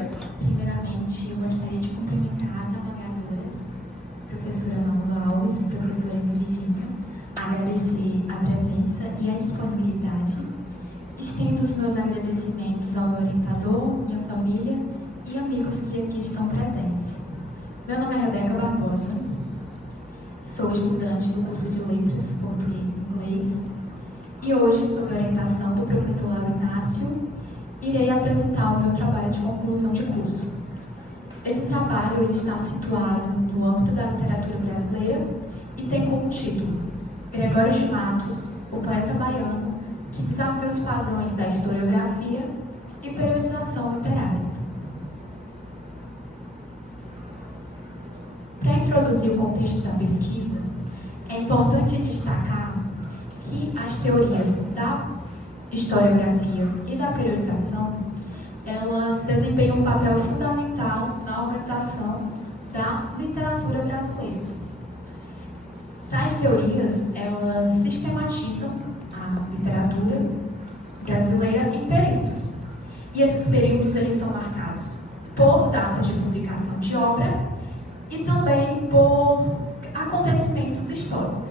dia. Primeiramente, eu gostaria de cumprimentar as avaliadoras, professora Manuela Alves, professora Virgínia, agradecer a presença e a disponibilidade. Estendo os meus agradecimentos ao meu orientador, minha família e amigos que aqui estão presentes. Meu nome é Rebeca Barbosa, sou estudante do curso de Letras, Português e Inglês, e hoje, sob a orientação do professor Lauro Inácio, irei apresentar o meu trabalho de conclusão de curso. Esse trabalho ele está situado no âmbito da literatura brasileira e tem como título Gregório de Matos, o poeta baiano, que desafia os padrões da historiografia e periodização literárias. Para introduzir o contexto da pesquisa, é importante destacar que as teorias da historiografia e da periodização, elas desempenham um papel fundamental na organização da literatura brasileira. Tais teorias, elas sistematizam a literatura brasileira em períodos. E esses períodos, eles são marcados por data de publicação de obra e também por acontecimentos históricos.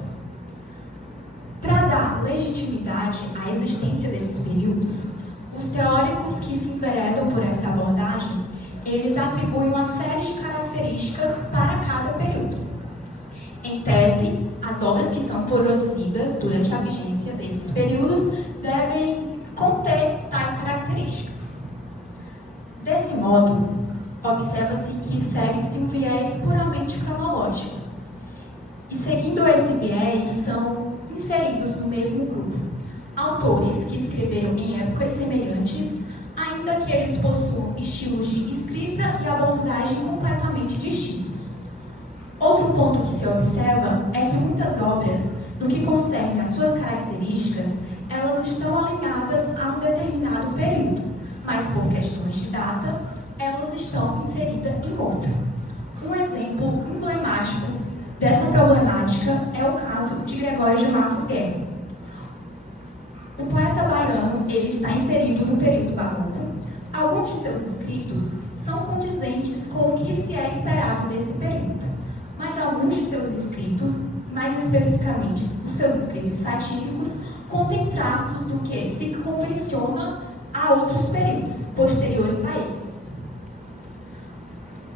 Para dar legitimidade à existência desses períodos, os teóricos que se enveredam por essa abordagem, eles atribuem uma série de características para cada período. Em tese, as obras que são produzidas durante a vigência desses períodos devem conter tais características. Desse modo, observa-se que segue-se um viés puramente cronológico. E seguindo esse viés, são inseridos no mesmo grupo autores que escreveram em épocas semelhantes, ainda que eles possuam estilos de escrita e abordagem completamente distintos. Outro ponto que se observa é que muitas obras, no que concerne às suas características, elas estão alinhadas a um determinado período, mas por questões de data, elas estão inseridas em outro. Um exemplo emblemático dessa problemática é o caso de Gregório de Matos Guerra. O poeta baiano ele está inserido no período barroco. Alguns de seus escritos são condizentes com o que se é esperado desse período, mas alguns de seus escritos, mais especificamente os seus escritos satíricos, contêm traços do que se convenciona a outros períodos posteriores a eles.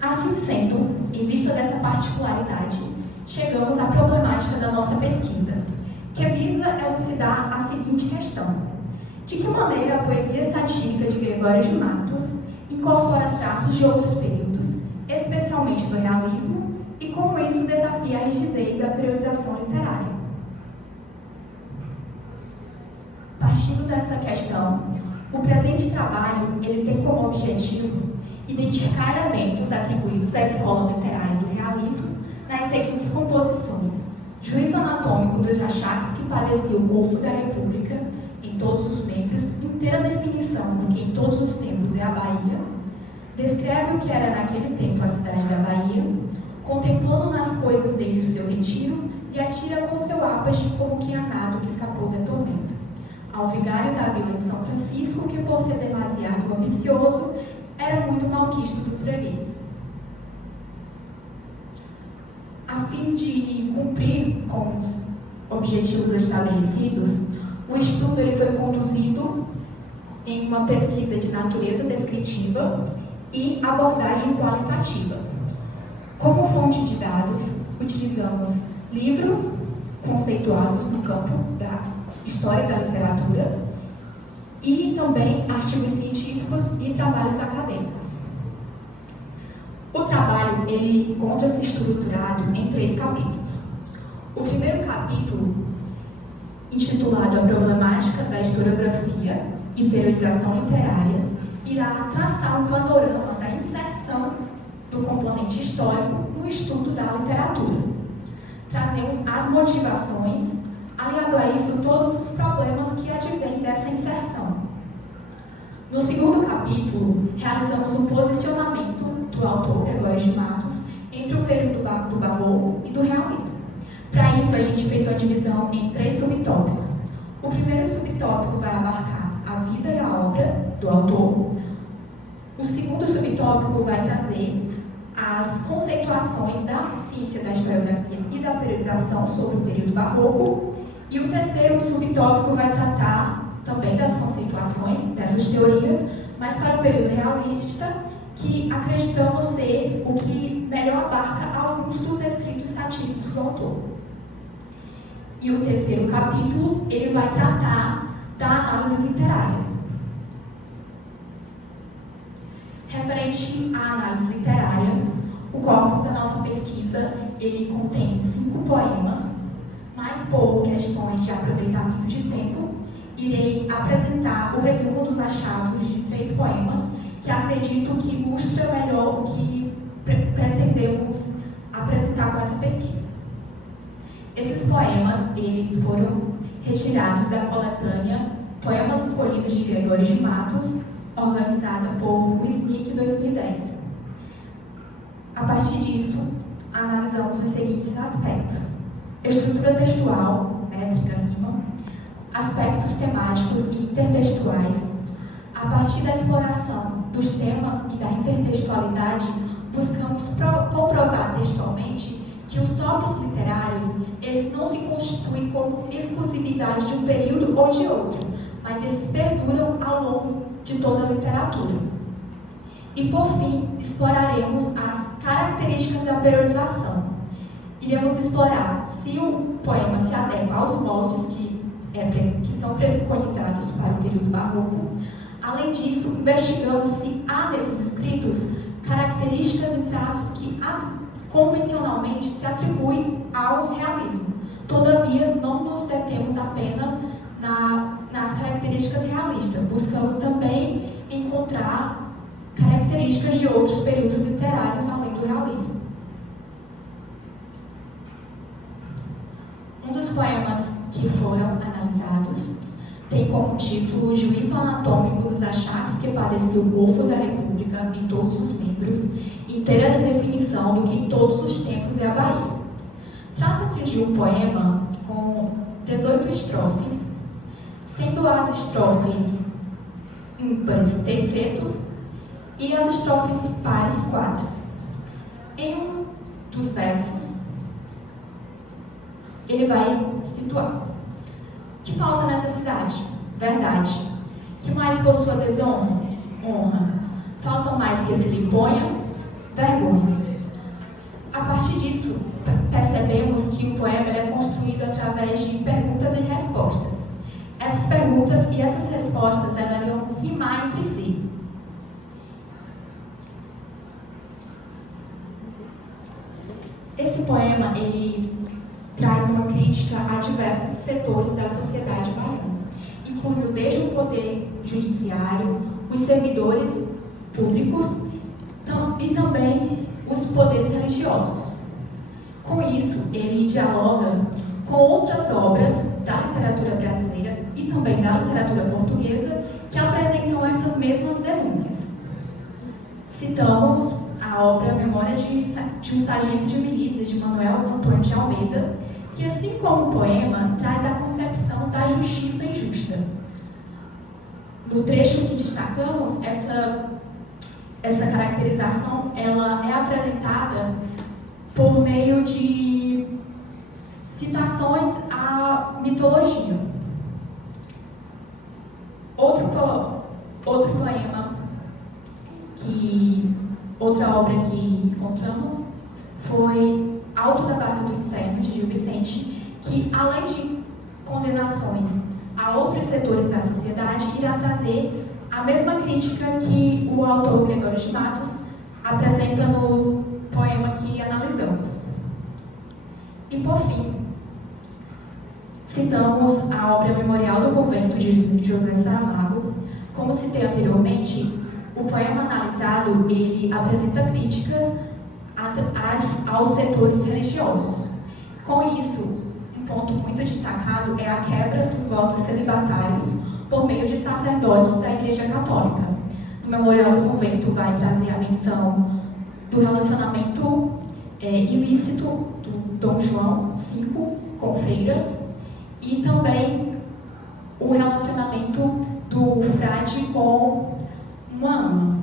Assim sendo, em vista dessa particularidade, chegamos à problemática da nossa pesquisa, que visa elucidar a seguinte questão: de que maneira a poesia satírica de Gregório de Matos incorpora traços de outros períodos, especialmente do realismo, e como isso desafia a rigidez da periodização literária. Partindo dessa questão, o presente trabalho ele tem como objetivo identificar elementos atribuídos à escola literária do realismo nas seguintes composições: juízo anatômico dos achaques que padeceu o Golfo da República, em todos os membros, inteira definição do que em todos os tempos é a Bahia, descreve o que era naquele tempo a cidade da Bahia, contemplando nas coisas desde o seu retiro, e atira com seu ápace como quem a nado escapou da tormenta. Ao vigário da vila de São Francisco, que por ser demasiado ambicioso, era muito malquisto dos fregueses. A fim de cumprir com os objetivos estabelecidos, o estudo ele foi conduzido em uma pesquisa de natureza descritiva e abordagem qualitativa. Como fonte de dados, utilizamos livros conceituados no campo da história da literatura e também artigos científicos e trabalhos acadêmicos. O trabalho ele encontra-se estruturado em 3 capítulos. O primeiro capítulo, intitulado A Problemática da Historiografia e Periodização Literária, irá traçar um panorama da inserção do componente histórico no estudo da literatura. Trazemos as motivações, aliado a isso todos os problemas que advêm dessa inserção. No segundo capítulo, realizamos um posicionamento do autor Gregório de Matos entre o período do barroco e do realismo. Para isso, a gente fez uma divisão em 3 subtópicos. O primeiro subtópico vai abarcar a vida e a obra do autor. O O segundo subtópico vai trazer as conceituações da ciência da historiografia e da periodização sobre o período barroco. E o terceiro subtópico vai tratar também das conceituações dessas teorias, mas para o período realista, que acreditamos ser o que melhor abarca alguns dos escritos satíricos do autor. E o terceiro capítulo, ele vai tratar da análise literária. Referente à análise literária, o corpus da nossa pesquisa, ele contém 5 poemas, mas por questões de aproveitamento de tempo, irei apresentar o resumo dos achados de 3 poemas, que acredito que ilustra melhor o que pretendemos apresentar com essa pesquisa. Esses poemas, eles foram retirados da coletânea Poemas Escolhidos de Gregório de Matos, organizada por Wisnik em 2010. A partir disso, analisamos os seguintes aspectos: estrutura textual, métrica, rima, aspectos temáticos e intertextuais. A partir da exploração dos temas e da intertextualidade, buscamos comprovar textualmente que os tópicos literários, eles não se constituem como exclusividade de um período ou de outro, mas eles perduram ao longo de toda a literatura. E, por fim, exploraremos as características da periodização. Iremos explorar se o poema se adequa aos moldes que são preconizados para o período barroco. Além disso, investigamos se há nesses escritos características e traços que convencionalmente se atribuem ao realismo. Todavia, não nos detemos apenas nas características realistas. Buscamos também encontrar características de outros períodos literários além do realismo. Um dos poemas que foram analisados tem como título o Juízo Anatômico dos Achaques que padeceu o povo da República em todos os membros, inteira definição do que em todos os tempos é a Bahia. Trata-se de um poema com 18 estrofes, sendo as estrofes ímpares tercetos e as estrofes pares quadras. Em um dos versos, ele vai situar: que falta nessa cidade? Verdade. Que mais possua desonra? Honra. Faltam mais que se lhe ponha? Vergonha. A partir disso, percebemos que o poema é construído através de perguntas e respostas. Essas perguntas e essas respostas, elas vão rimar entre si. Esse poema, ele traz uma crítica a diversos setores da sociedade baiana, incluindo desde o poder judiciário, os servidores públicos e também os poderes religiosos. Com isso, ele dialoga com outras obras da literatura brasileira e também da literatura portuguesa que apresentam essas mesmas denúncias. Citamos a obra Memória de um Sargento de Milícias, de Manuel Antônio de Almeida, que, assim como o poema, traz a concepção da justiça injusta. No trecho que destacamos, essa caracterização ela é apresentada por meio de citações à mitologia. Outro poema, outra obra que encontramos foi Alto da Barca do Inferno, de Gil Vicente, que, além de condenações a outros setores da sociedade, irá trazer a mesma crítica que o autor Gregório de Matos apresenta no poema que analisamos. E, por fim, citamos a obra Memorial do Convento de José Saramago. Como citei anteriormente, o poema analisado ele apresenta críticas aos setores religiosos. Com isso, um ponto muito destacado é a quebra dos votos celibatários por meio de sacerdotes da Igreja Católica. No Memorial do Convento vai trazer a menção do relacionamento ilícito do Dom João V com freiras e também o relacionamento do frade com uma ama.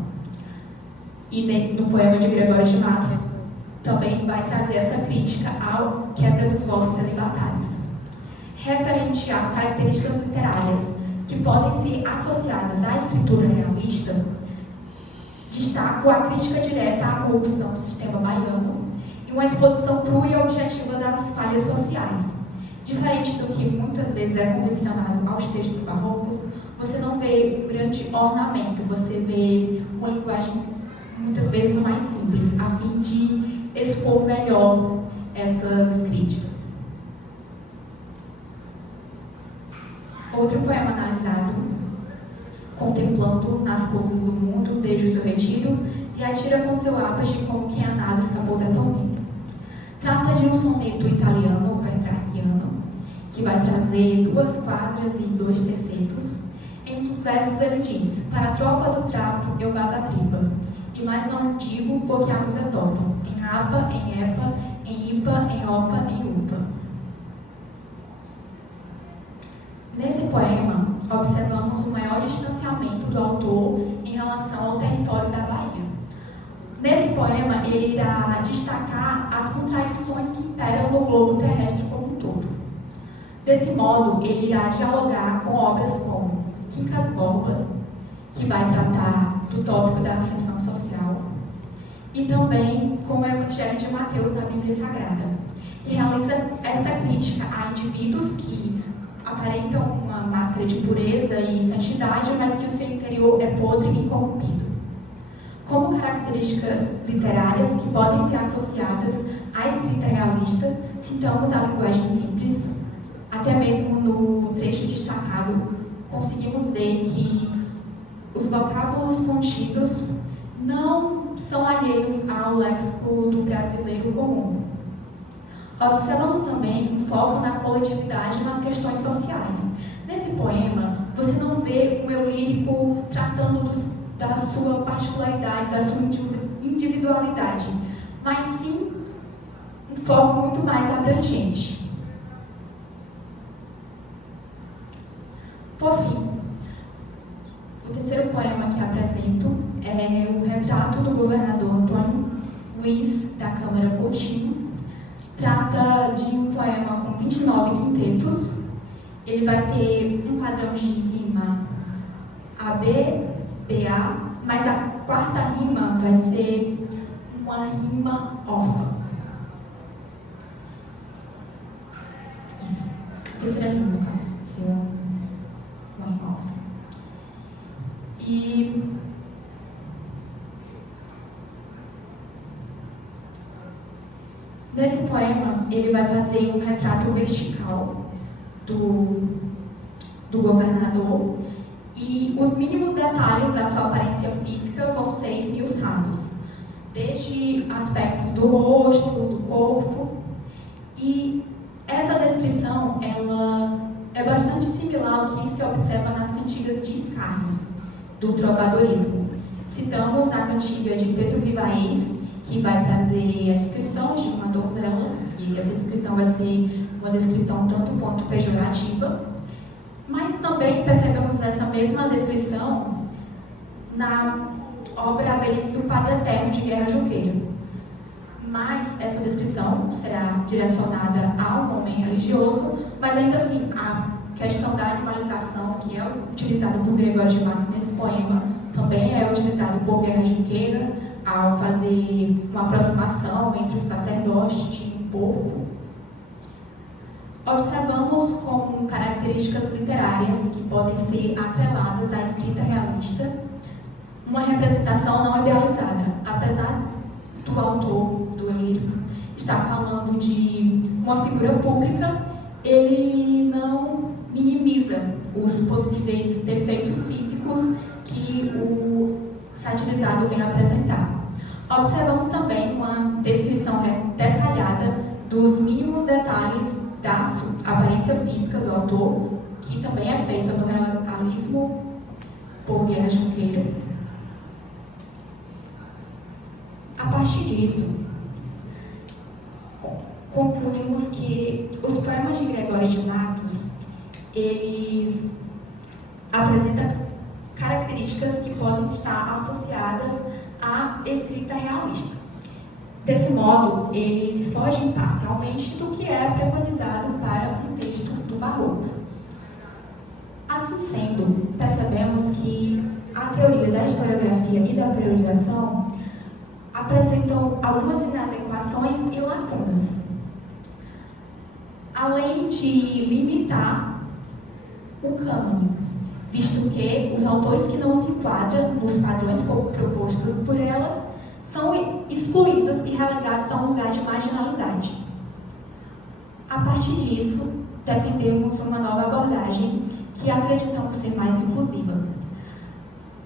E no poema de Gregório de Matos também vai trazer essa crítica à quebra dos votos celibatários. Referente às características literárias que podem ser associadas à escritura realista, destaco a crítica direta à corrupção do sistema baiano e uma exposição crua e objetiva das falhas sociais. Diferente do que muitas vezes é convencionado aos textos barrocos, você não vê um grande ornamento, você vê uma linguagem muitas vezes mais simples, a fim de expor melhor essas críticas. Outro poema analisado, contemplando nas coisas do mundo desde o seu retiro, e atira com seu ápice como quem a nada escapou da tormenta. Trata de um soneto italiano, ou petrarquiano, que vai trazer 2 quadras e 2 tercetos. Em um dos versos ele diz: para a tropa do trapo eu vazo a tripa, e mais não digo porque a musa topa, em apa, em epa, em ipa, em opa, em upa. Nesse poema, observamos o maior distanciamento do autor em relação ao território da Bahia. Nesse poema, ele irá destacar as contradições que imperam no globo terrestre como um todo. Desse modo, ele irá dialogar com obras como Quincas Borbas, que vai tratar do tópico da ascensão social, e também com o Evangelho de Mateus da Bíblia Sagrada, que realiza essa crítica a indivíduos que aparentam uma máscara de pureza e santidade, mas que o seu interior é podre e corrompido. Como características literárias que podem ser associadas à escrita realista, citamos a linguagem simples. Até mesmo no trecho destacado, conseguimos ver que os vocábulos contidos não são alheios ao léxico do brasileiro comum. Observamos também um foco na coletividade e nas questões sociais. Nesse poema, você não vê um eu lírico tratando da sua particularidade, da sua individualidade, mas sim um foco muito mais abrangente. Por fim, o terceiro poema que apresento é o retrato do governador Antônio Luiz da Câmara Coutinho. Trata de um poema com 29 quintetos. Ele vai ter um padrão de rima AB, BA, mas a quarta rima vai ser uma rima órfã. Isso. Terceira rima, no caso. Uma rima órfã. E nesse poema, ele vai fazer um retrato vertical do governador, e os mínimos detalhes da sua aparência física vão ser esmiuçados, desde aspectos do rosto, do corpo, e essa descrição ela é bastante similar ao que se observa nas cantigas de escárnio do trovadorismo. Citamos a cantiga de Pedro Vivaes, que vai trazer a descrição de uma donzela, e essa descrição vai ser uma descrição tanto quanto pejorativa, mas também percebemos essa mesma descrição na obra A Velhice do Padre Eterno, de Guerra Junqueira. Mas essa descrição será direcionada a um homem religioso, mas ainda assim, a questão da animalização, que é utilizada por Gregório de Matos nesse poema, também é utilizado por Guerra Junqueira, ao fazer uma aproximação entre o sacerdote e um porco. Observamos como características literárias que podem ser atreladas à escrita realista uma representação não idealizada. Apesar do autor do livro estar falando de uma figura pública, ele não minimiza os possíveis defeitos físicos que o satirizado vem apresentar. Observamos também uma descrição detalhada dos mínimos detalhes da aparência física do autor, que também é feita no realismo por Guerra Junqueira. A partir disso, concluímos que os poemas de Gregório de Matos, eles apresentam características que podem estar associadas à a escrita realista. Desse modo, eles fogem parcialmente do que é preconizado para um texto do barroco. Assim sendo, percebemos que a teoria da historiografia e da periodização apresentam algumas inadequações e lacunas, além de limitar o cânone, visto que os autores que não se enquadram nos padrões propostos por elas são excluídos e relegados a um lugar de marginalidade. A partir disso, defendemos uma nova abordagem que acreditamos ser mais inclusiva.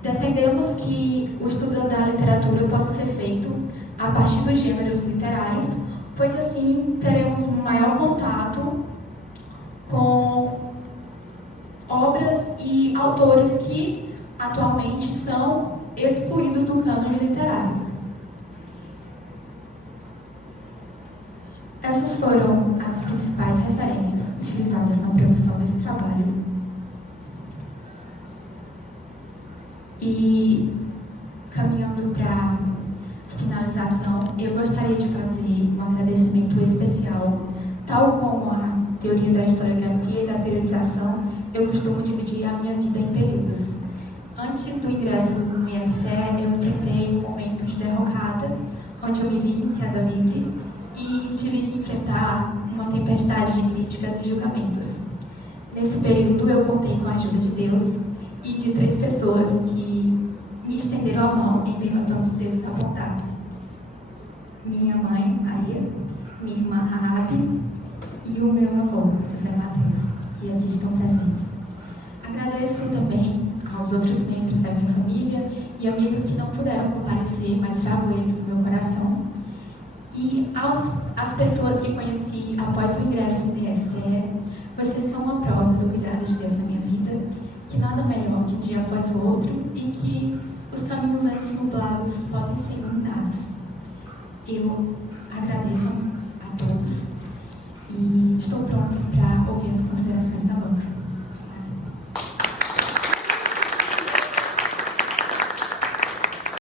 Defendemos que o estudo da literatura possa ser feito a partir dos gêneros literários, pois assim teremos um maior contato com obras e autores que atualmente são excluídos do cânone literário. Essas foram as principais referências utilizadas na produção desse trabalho. E, caminhando para a finalização, eu gostaria de fazer um agradecimento especial, tal como a teoria da historiografia e da periodização, eu costumo dividir a minha vida em períodos. Antes do ingresso no IFCE, eu enfrentei um momento de derrocada, onde eu me vi em queda livre e tive que enfrentar uma tempestade de críticas e julgamentos. Nesse período, eu contei com a ajuda de Deus e de 3 pessoas que me estenderam a mão em meio a tantos dedos apontados. Minha mãe, Maria, minha irmã, Rabi, e o meu avô, José Matheus, que aqui estão presentes. Agradeço também aos outros membros da minha família e amigos que não puderam comparecer, mas trago eles no meu coração. E às pessoas que conheci após o ingresso no IFCE, vocês são uma prova do cuidado de Deus na minha vida, que nada melhor que um dia após o outro e que os caminhos antes nublados podem ser iluminados. Eu agradeço a todos e estou pronta